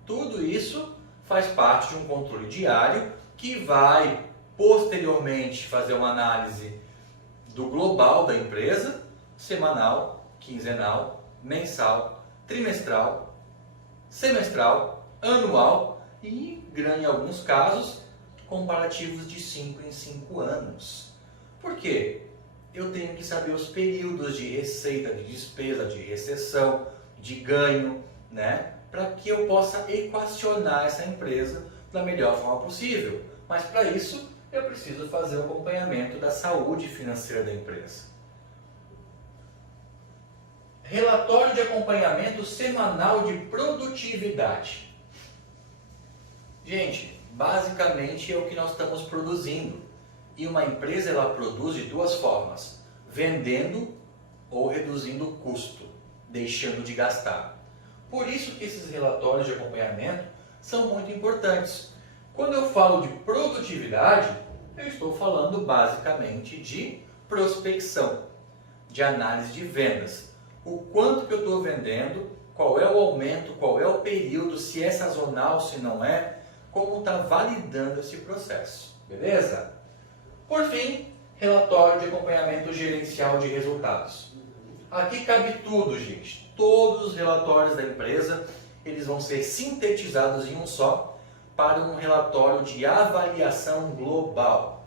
Tudo isso faz parte de um controle diário que vai posteriormente fazer uma análise do global da empresa, semanal, quinzenal, mensal, trimestral, semestral, anual e, em alguns casos, comparativos de 5 em 5 anos. Por quê? Eu tenho que saber os períodos de receita, de despesa, de recessão, de ganho, né? Para que eu possa equacionar essa empresa da melhor forma possível. Mas para isso, eu preciso fazer o acompanhamento da saúde financeira da empresa. Relatório de acompanhamento semanal de produtividade. Gente, basicamente é o que nós estamos produzindo. E uma empresa ela produz de duas formas: vendendo ou reduzindo o custo, deixando de gastar. Por isso que esses relatórios de acompanhamento são muito importantes. Quando eu falo de produtividade, eu estou falando basicamente de prospecção, de análise de vendas. O quanto que eu estou vendendo, qual é o aumento, qual é o período, se é sazonal, se não é, como está validando esse processo, beleza? Por fim, relatório de acompanhamento gerencial de resultados. Aqui cabe tudo, gente. Todos os relatórios da empresa, eles vão ser sintetizados em um só para um relatório de avaliação global.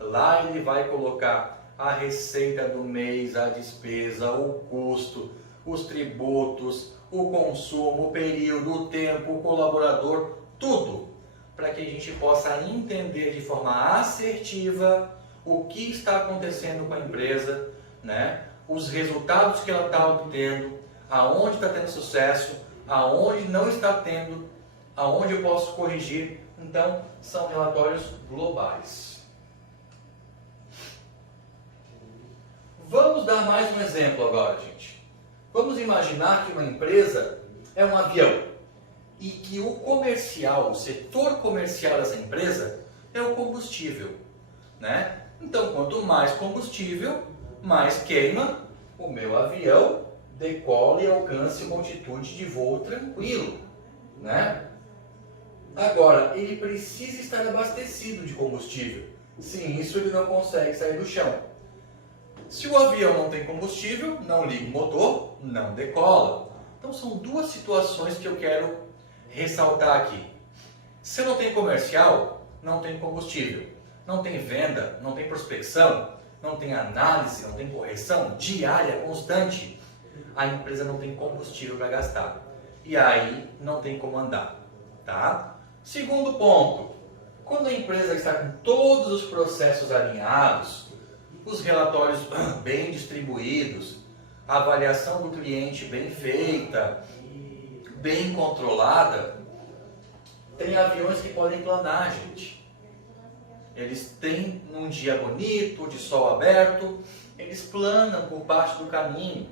Lá ele vai colocar a receita do mês, a despesa, o custo, os tributos, o consumo, o período, o tempo, o colaborador, tudo, para que a gente possa entender de forma assertiva o que está acontecendo com a empresa, né? Os resultados que ela está obtendo, aonde está tendo sucesso, aonde não está tendo, aonde eu posso corrigir. Então, são relatórios globais. Vamos dar mais um exemplo agora, gente. Vamos imaginar que uma empresa é um avião e que o comercial, o setor comercial dessa empresa é o combustível, né? Então, quanto mais combustível, mais queima, o meu avião decola e alcance uma altitude de voo tranquilo, né? Agora, ele precisa estar abastecido de combustível. Sem isso, ele não consegue sair do chão. Se o avião não tem combustível, não liga o motor, não decola. Então, são duas situações que eu quero ressaltar aqui. Se eu não tenho comercial, não tem combustível. Não tem venda, não tem prospecção, não tem análise, não tem correção diária, constante. A empresa não tem combustível para gastar. E aí não tem como andar, tá? Segundo ponto, quando a empresa está com todos os processos alinhados, os relatórios bem distribuídos, a avaliação do cliente bem feita, bem controlada, tem aviões que podem planar, gente. Eles têm um dia bonito, de sol aberto, eles planam por baixo do caminho.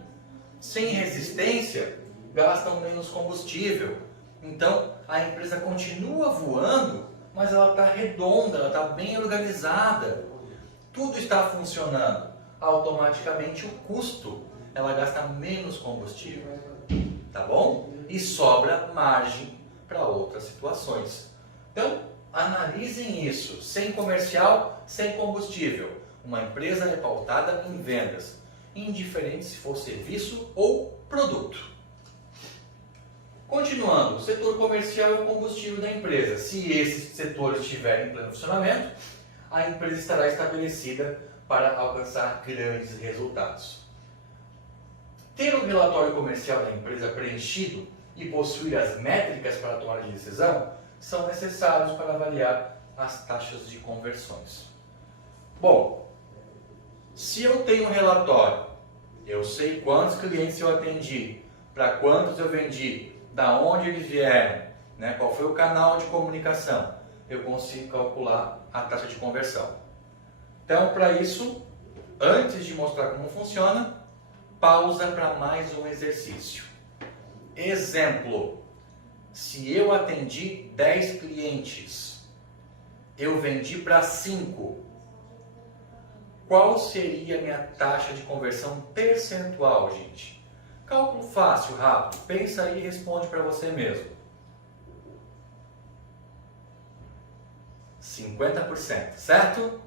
Sem resistência, gastam menos combustível. Então, a empresa continua voando, mas ela está redonda, ela está bem organizada. Tudo está funcionando. Automaticamente o custo, ela gasta menos combustível. Tá bom? E sobra margem para outras situações. Então, analisem isso. Sem comercial, sem combustível. Uma empresa é pautada em vendas, indiferente se for serviço ou produto. Continuando, o setor comercial é o combustível da empresa. Se esses setores estiverem em pleno funcionamento, a empresa estará estabelecida para alcançar grandes resultados. Ter o relatório comercial da empresa preenchido e possuir as métricas para tomar de decisão são necessários para avaliar as taxas de conversões. Bom, se eu tenho um relatório, eu sei quantos clientes eu atendi, para quantos eu vendi, da onde eles vieram, né, qual foi o canal de comunicação, eu consigo calcular a taxa de conversão. Então, para isso, antes de mostrar como funciona, pausa para mais um exercício. Exemplo, se eu atendi 10 clientes, eu vendi para 5, qual seria a minha taxa de conversão percentual, gente? Cálculo fácil, rápido. Pensa aí e responde para você mesmo. 50%, certo?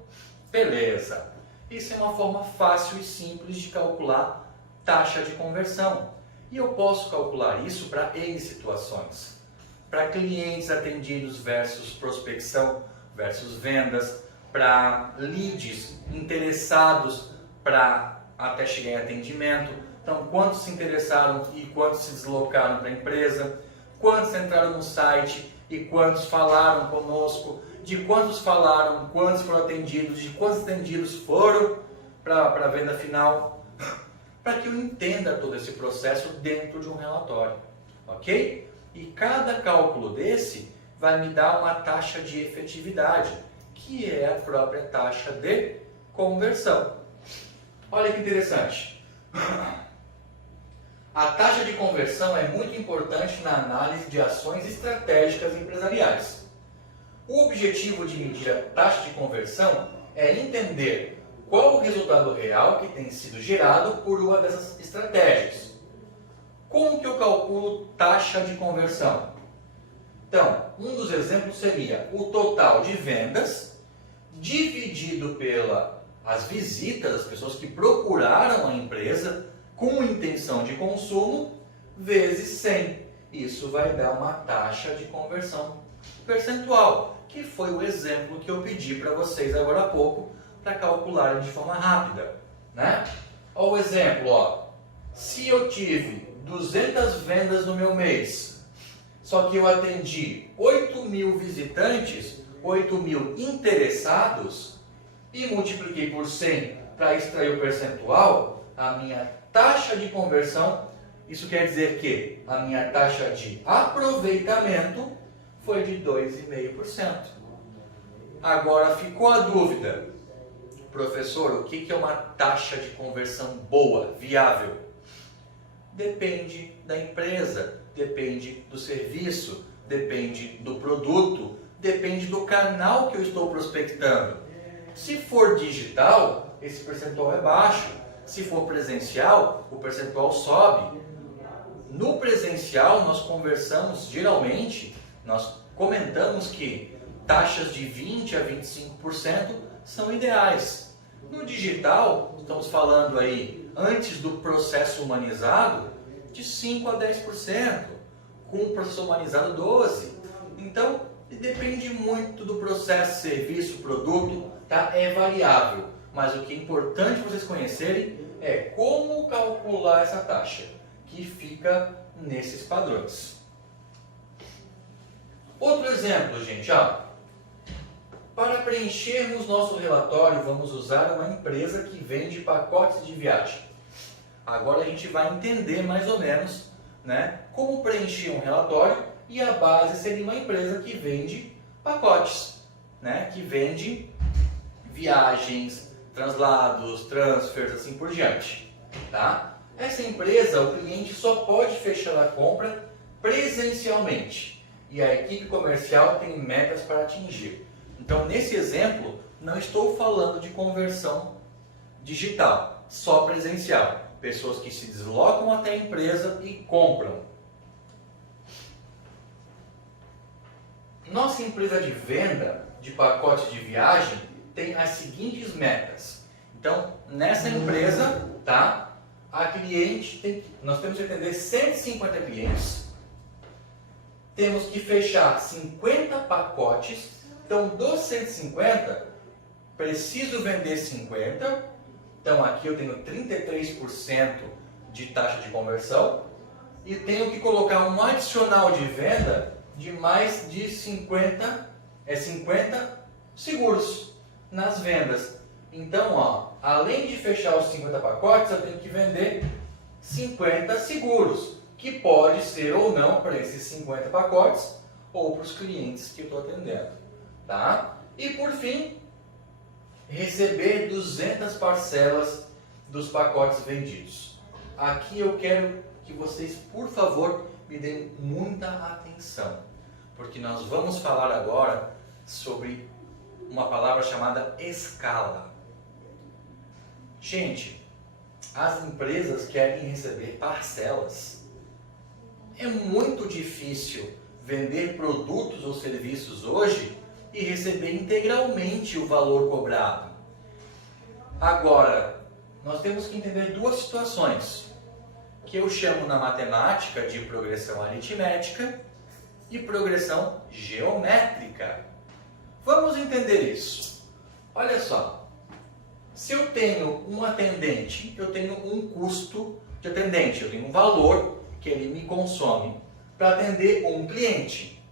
Beleza. Isso é uma forma fácil e simples de calcular taxa de conversão. E eu posso calcular isso para N situações. Para clientes atendidos versus prospecção versus vendas, para leads interessados para até chegar em atendimento. Então, quantos se interessaram e quantos se deslocaram para a empresa, quantos entraram no site e quantos falaram conosco, de quantos falaram, quantos foram atendidos, de quantos atendidos foram para a venda final, para que eu entenda todo esse processo dentro de um relatório, ok? E cada cálculo desse vai me dar uma taxa de efetividade, que é a própria taxa de conversão. Olha que interessante. A taxa de conversão é muito importante na análise de ações estratégicas empresariais. O objetivo de medir a taxa de conversão é entender qual o resultado real que tem sido gerado por uma dessas estratégias. Como que eu calculo taxa de conversão? Então, um dos exemplos seria o total de vendas dividido pelas visitas das pessoas que procuraram a empresa com intenção de consumo vezes 100. Isso vai dar uma taxa de conversão percentual, que foi o exemplo que eu pedi para vocês agora há pouco para calcularem de forma rápida, né? Olha o exemplo, ó. Se eu tive 200 vendas no meu mês, só que eu atendi 8.000 visitantes, 8.000 interessados e multipliquei por 100 para extrair o percentual, a minha taxa de conversão, isso quer dizer que a minha taxa de aproveitamento foi de 2,5%. Agora ficou a dúvida, professor, o que é uma taxa de conversão boa, viável? Depende da empresa, depende do serviço, depende do produto, depende do canal que eu estou prospectando. Se for digital, esse percentual é baixo. Se for presencial, o percentual sobe. No presencial, nós conversamos, geralmente, nós comentamos que taxas de 20% a 25% são ideais. No digital, estamos falando aí, antes do processo humanizado, de 5% a 10%, com o processo humanizado 12%. Então, depende muito do processo, serviço, produto, tá? É variável. Mas o que é importante vocês conhecerem é como calcular essa taxa, que fica nesses padrões. Outro exemplo, gente, ó. Para preenchermos nosso relatório, vamos usar uma empresa que vende pacotes de viagem. Agora a gente vai entender mais ou menos, né, como preencher um relatório, e a base seria uma empresa que vende pacotes, né, que vende viagens, translados, transfers, assim por diante, tá? Essa empresa, o cliente só pode fechar a compra presencialmente e a equipe comercial tem metas para atingir. Então, nesse exemplo, não estou falando de conversão digital, só presencial. Pessoas que se deslocam até a empresa e compram. Nossa empresa de venda de pacotes de viagem tem as seguintes metas. Então, nessa empresa, tá? A cliente nós temos que atender 150 clientes. Temos que fechar 50 pacotes. Então, dos 150, preciso vender 50. Então, aqui eu tenho 33% de taxa de conversão. E tenho que colocar um adicional de venda de mais de 50 seguros nas vendas. Então, ó, além de fechar os 50 pacotes, eu tenho que vender 50 seguros, que pode ser ou não para esses 50 pacotes ou para os clientes que eu estou atendendo, tá? E por fim, receber 200 parcelas dos pacotes vendidos. Aqui eu quero que vocês, por favor, me deem muita atenção, porque nós vamos falar agora sobre uma palavra chamada escala. Gente, as empresas querem receber parcelas. É muito difícil vender produtos ou serviços hoje e receber integralmente o valor cobrado. Agora, nós temos que entender duas situações, que eu chamo na matemática de progressão aritmética e progressão geométrica. Vamos entender isso. Olha só, se eu tenho um atendente, eu tenho um custo de atendente, eu tenho um valor que ele me consome para atender um cliente.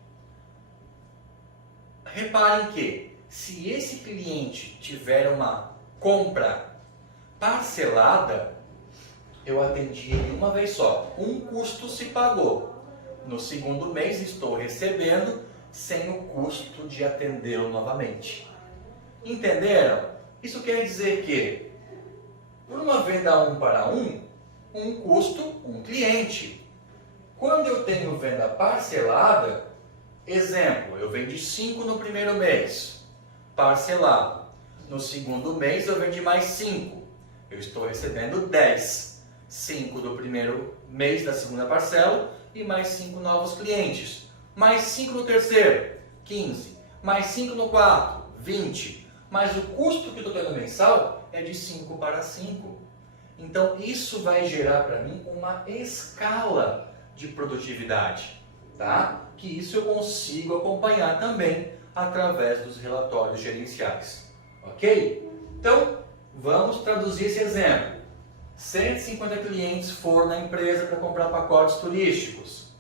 Reparem que, se esse cliente tiver uma compra parcelada, eu atendi ele uma vez só. Um custo se pagou. No segundo mês estou recebendo sem o custo de atendê-lo novamente. Entenderam? Isso quer dizer que, por uma venda 1 para 1, um custo, um cliente. Quando eu tenho venda parcelada, exemplo, eu vendi 5 no primeiro mês, parcelado. No segundo mês eu vendi mais 5, eu estou recebendo 10. 5 do primeiro mês da segunda parcela e mais 5 novos clientes. Mais 5 no terceiro, 15. Mais 5 no quarto, 20. Mas o custo que eu estou tendo mensal é de 5 para 5. Então isso vai gerar para mim uma escala de produtividade, tá? Que isso eu consigo acompanhar também através dos relatórios gerenciais, ok? Então, vamos traduzir esse exemplo. 150 clientes foram na empresa para comprar pacotes turísticos.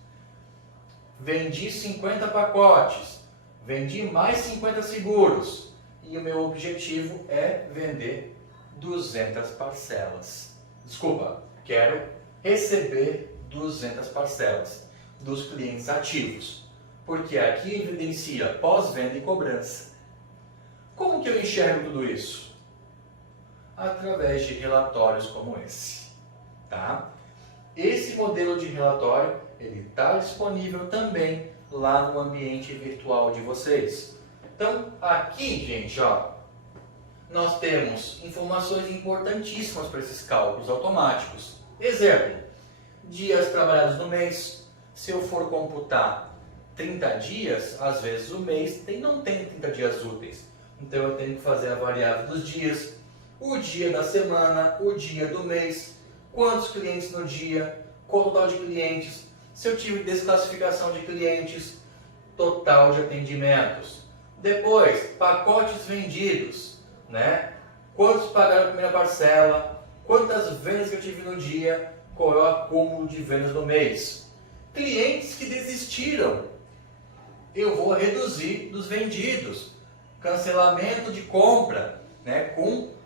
Vendi 50 pacotes, vendi mais 50 seguros e o meu objetivo é vender 200 parcelas. Desculpa, quero receber 200 parcelas dos clientes ativos, porque aqui evidencia pós-venda e cobrança. Como que eu enxergo tudo isso? Através de relatórios como esse, tá? Esse modelo de relatório, ele está disponível também lá no ambiente virtual de vocês. Então, aqui, gente, ó, nós temos informações importantíssimas para esses cálculos automáticos. Exemplo, dias trabalhados no mês. Se eu for computar 30 dias, às vezes o mês não tem 30 dias úteis. Então eu tenho que fazer a variável dos dias, o dia da semana, o dia do mês, quantos clientes no dia, qual o total de clientes, se eu tive desclassificação de clientes, total de atendimentos. Depois, pacotes vendidos, né? Quantos pagaram a primeira parcela, quantas vendas que eu tive no dia, qual é o acúmulo de vendas no mês. Clientes que desistiram, eu vou reduzir dos vendidos. Cancelamento de compra, né?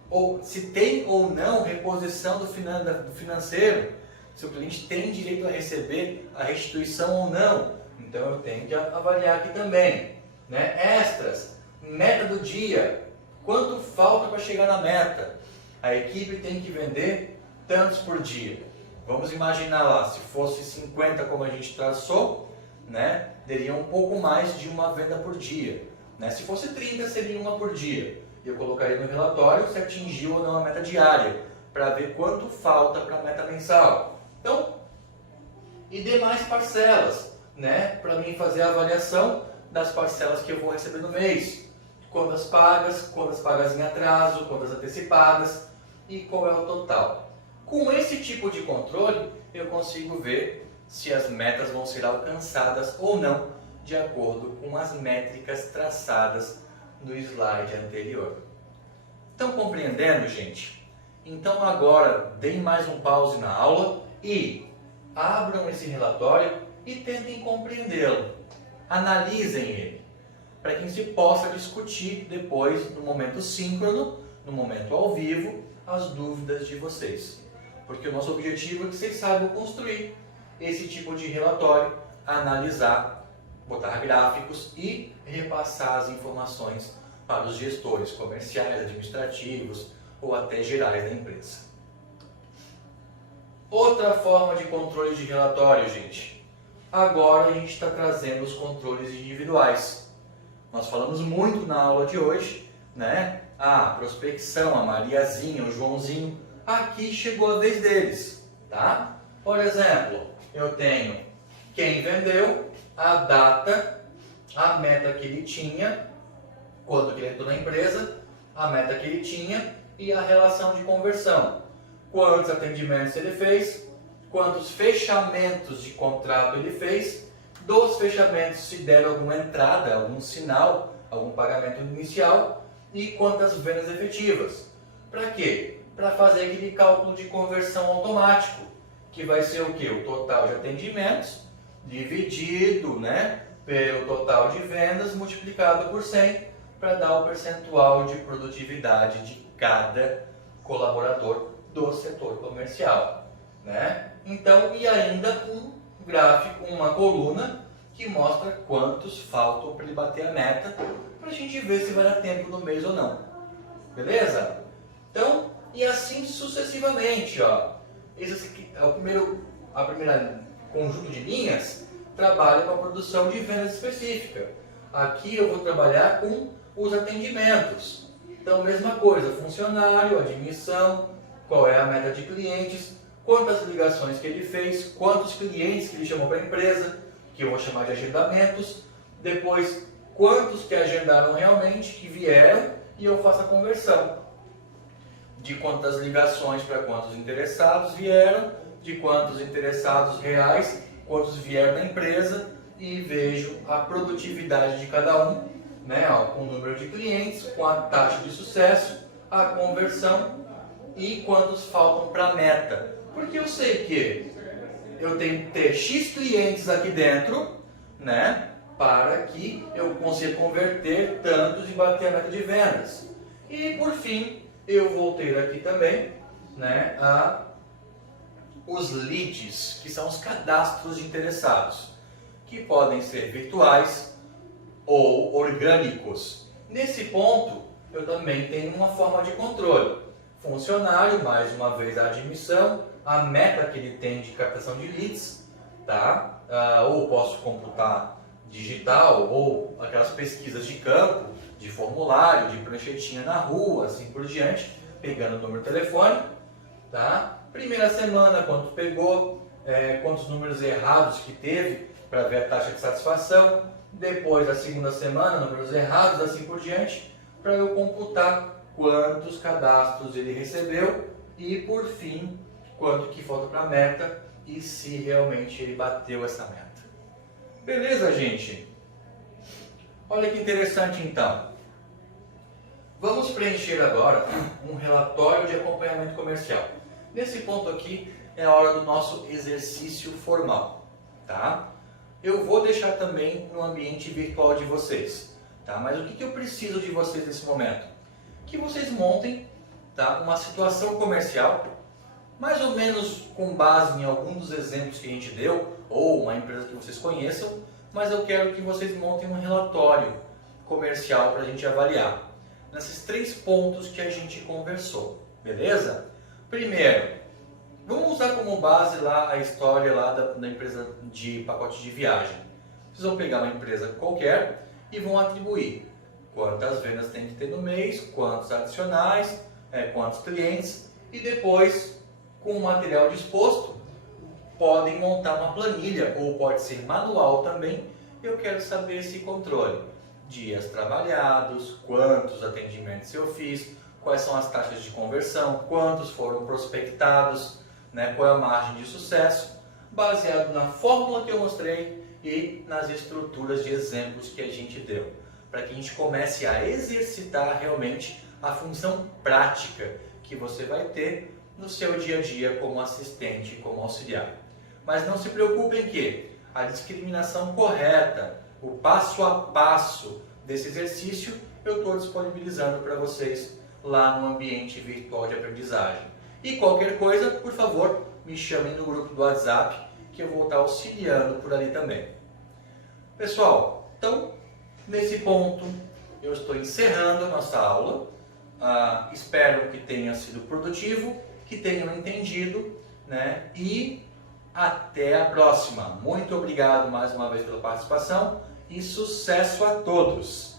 Ou se tem ou não reposição do financeiro, se o cliente tem direito a receber a restituição ou não. Então eu tenho que avaliar aqui também, né? Extras, meta do dia, quanto falta para chegar na meta. A equipe tem que vender tantos por dia. Vamos imaginar lá, se fosse 50 como a gente traçou, né? Teria um pouco mais de uma venda por dia, né? Se fosse 30, seria uma por dia. Eu colocaria no relatório se atingiu ou não a meta diária, para ver quanto falta para a meta mensal. Então, e demais parcelas, né? Para mim fazer a avaliação das parcelas que eu vou receber no mês. Quantas pagas em atraso, quantas antecipadas e qual é o total. Com esse tipo de controle, eu consigo ver se as metas vão ser alcançadas ou não, de acordo com as métricas traçadas no slide anterior. Estão compreendendo, gente? Então agora, deem mais um pause na aula e abram esse relatório e tentem compreendê-lo. Analisem ele, para que se possa discutir depois, no momento síncrono, no momento ao vivo, as dúvidas de vocês. Porque o nosso objetivo é que vocês saibam construir esse tipo de relatório, analisar, botar gráficos e repassar as informações para os gestores comerciais, administrativos ou até gerais da empresa. Outra forma de controle de relatório, gente. Agora a gente está trazendo os controles individuais. Nós falamos muito na aula de hoje, né? A prospecção, a Mariazinha, o Joãozinho, aqui chegou a vez deles, tá? Por exemplo, eu tenho quem vendeu, a data, a meta que ele tinha, quando ele entrou na empresa, a meta que ele tinha e a relação de conversão. Quantos atendimentos ele fez, quantos fechamentos de contrato ele fez, dos fechamentos se deram alguma entrada, algum sinal, algum pagamento inicial e quantas vendas efetivas. Para quê? Para fazer aquele cálculo de conversão automático, que vai ser o quê? O total de atendimentos dividido, né, pelo total de vendas multiplicado por 100 para dar o percentual de produtividade de cada colaborador do setor comercial, né? Então, e ainda um gráfico, uma coluna que mostra quantos faltam para ele bater a meta, para a gente ver se vai dar tempo no mês ou não. Beleza? Então, e assim sucessivamente, ó. Esse aqui é a primeira conjunto de linhas trabalha com a produção de vendas específica. Aqui eu vou trabalhar com os atendimentos. Então, mesma coisa, funcionário, admissão, qual é a meta de clientes, quantas ligações que ele fez, quantos clientes que ele chamou para a empresa, que eu vou chamar de agendamentos, depois quantos que agendaram realmente, que vieram, e eu faço a conversão de quantas ligações para quantos interessados vieram, de quantos interessados reais, quantos vieram na empresa, e vejo a produtividade de cada um, né, ó, com o número de clientes, com a taxa de sucesso, a conversão e quantos faltam para a meta. Porque eu sei que eu tenho que ter X clientes aqui dentro, né, para que eu consiga converter tantos e bater a meta de vendas. E por fim, eu vou ter aqui também, né, os leads, que são os cadastros de interessados, que podem ser virtuais ou orgânicos. Nesse ponto, eu também tenho uma forma de controle. Funcionário, mais uma vez a admissão, a meta que ele tem de captação de leads, tá? Ou posso computar digital, ou aquelas pesquisas de campo, de formulário, de pranchetinha na rua, assim por diante, pegando o número de telefone, tá? Primeira semana, quanto pegou, quantos números errados que teve, para ver a taxa de satisfação. Depois, a segunda semana, números errados, assim por diante, para eu computar quantos cadastros ele recebeu e, por fim, quanto que falta para a meta e se realmente ele bateu essa meta. Beleza, gente? Olha que interessante, então. Vamos preencher agora um relatório de acompanhamento comercial. Nesse ponto aqui é a hora do nosso exercício formal, tá? Eu vou deixar também no ambiente virtual de vocês, tá? Mas o que eu preciso de vocês nesse momento? Que vocês montem, tá, uma situação comercial, mais ou menos com base em algum dos exemplos que a gente deu, ou uma empresa que vocês conheçam, mas eu quero que vocês montem um relatório comercial para a gente avaliar, nesses 3 pontos que a gente conversou, beleza? Primeiro, vamos usar como base lá a história lá da empresa de pacote de viagem. Vocês vão pegar uma empresa qualquer e vão atribuir quantas vendas tem que ter no mês, quantos adicionais, quantos clientes, e depois, com o material disposto, podem montar uma planilha, ou pode ser manual também. Eu quero saber esse controle: dias trabalhados, quantos atendimentos eu fiz, quais são as taxas de conversão, quantos foram prospectados, né, qual é a margem de sucesso, baseado na fórmula que eu mostrei e nas estruturas de exemplos que a gente deu, para que a gente comece a exercitar realmente a função prática que você vai ter no seu dia a dia como assistente, como auxiliar. Mas não se preocupem que a discriminação correta, o passo a passo desse exercício, eu estou disponibilizando para vocês lá no ambiente virtual de aprendizagem. E qualquer coisa, por favor, me chamem no grupo do WhatsApp, que eu vou estar auxiliando por ali também. Pessoal, então, nesse ponto, eu estou encerrando a nossa aula. Espero que tenha sido produtivo, que tenham entendido, né? E até a próxima. Muito obrigado mais uma vez pela participação e sucesso a todos!